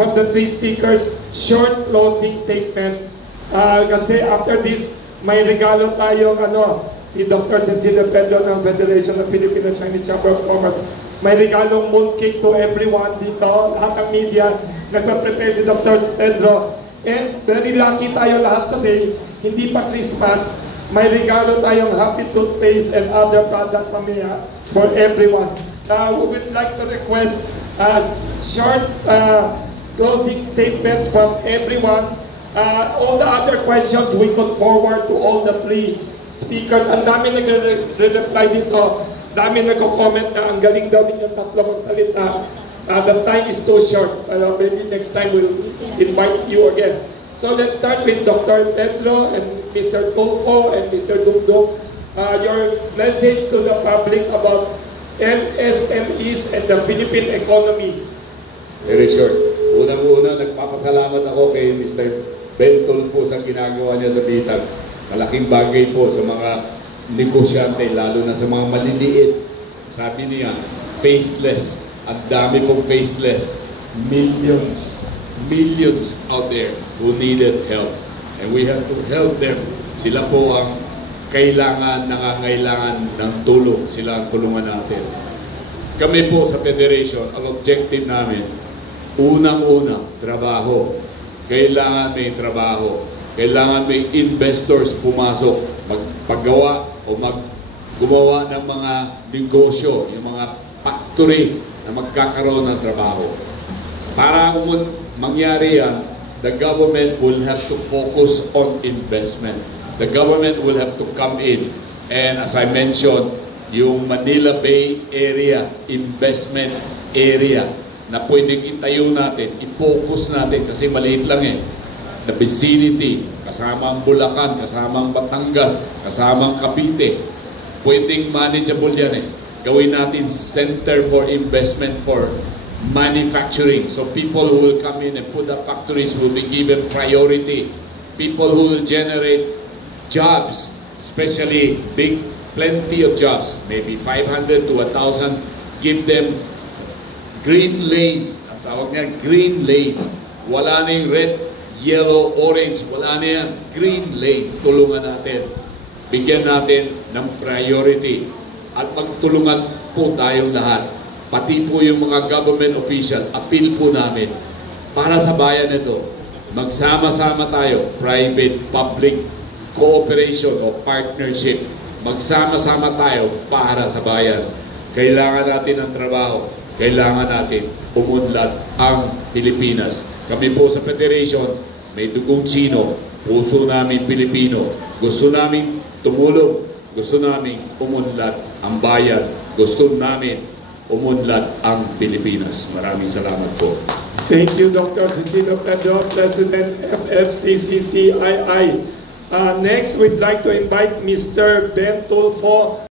from the three speakers, short closing statements. Kasi after this, may regalo tayong si Dr. Cecilia Pedro ng Federation of Filipino Chinese Chamber of Commerce. May regalong mooncake to everyone dito, lahat ng media, nagpa-prepare si Dr. Pedro. And very lucky tayo lahat today, hindi pa Christmas, may regalo tayong happy toothpaste and other products mamaya for everyone. We would like to request short closing statements from everyone. All the other questions we could forward to all the three speakers. Ang dami nagre-reply dito. Dami nagko-comment na ang galing daw ninyo tatlo magsalita. The time is too short. Maybe next time we'll invite you again. So let's start with Dr. Pedro and Mr. Tulfo and Mr. Dumdum. Your message to the public about MSMEs and the Philippine economy. Very short. Unang-una, nagpapasalamat ako kay Mr. Ben Tulfo sa ginagawa niya sa Bitag. Malaking bagay po sa mga negosyante, lalo na sa mga maliliit. Sabi niya, faceless. Ang dami pong faceless. Millions out there who needed help. And we have to help them. Sila po ang nangangailangan ng tulong. Sila ang tulungan natin. Kami po sa Federation, ang objective namin, unang-una, trabaho. Kailangan may trabaho. Kailangan may investors pumasok, magpagawa o gumawa ng mga negosyo, yung mga factory na magkakaroon ng trabaho. Para mangyari yan, the government will have to focus on investment. The government will have to come in. And as I mentioned, yung Manila Bay area, investment area, na pwedeng itayo natin, i-focus natin kasi maliit lang eh. The vicinity, kasama ang Bulacan, kasama ang Batangas, kasama ang Cavite. Pwedeng manageable yan eh. Gawin natin center for investment for manufacturing. So people who will come in and put up factories will be given priority. People who will generate jobs, especially plenty of jobs, maybe 500 to 1,000, give them green lane. Ang tawag niya, green lane. Wala na yung red, yellow, orange. Wala na yan. Green lane. Tulungan natin. Bigyan natin ng priority. At magtulungan po tayong lahat. Pati po yung mga government official, appeal po namin. Para sa bayan ito, magsama-sama tayo. Private, public cooperation o partnership. Magsama-sama tayo para sa bayan. Kailangan natin ng trabaho. Kailangan natin umunlad ang Pilipinas. Kami po sa Federation, may dugong Chino, puso namin Pilipino. Gusto namin tumulong, gusto namin umunlad ang bayan, gusto namin umunlad ang Pilipinas. Maraming salamat po. Thank you, Dr. Cecilia Pedro, President FFCCCII. Next, we'd like to invite Mr. Ben Tulfo.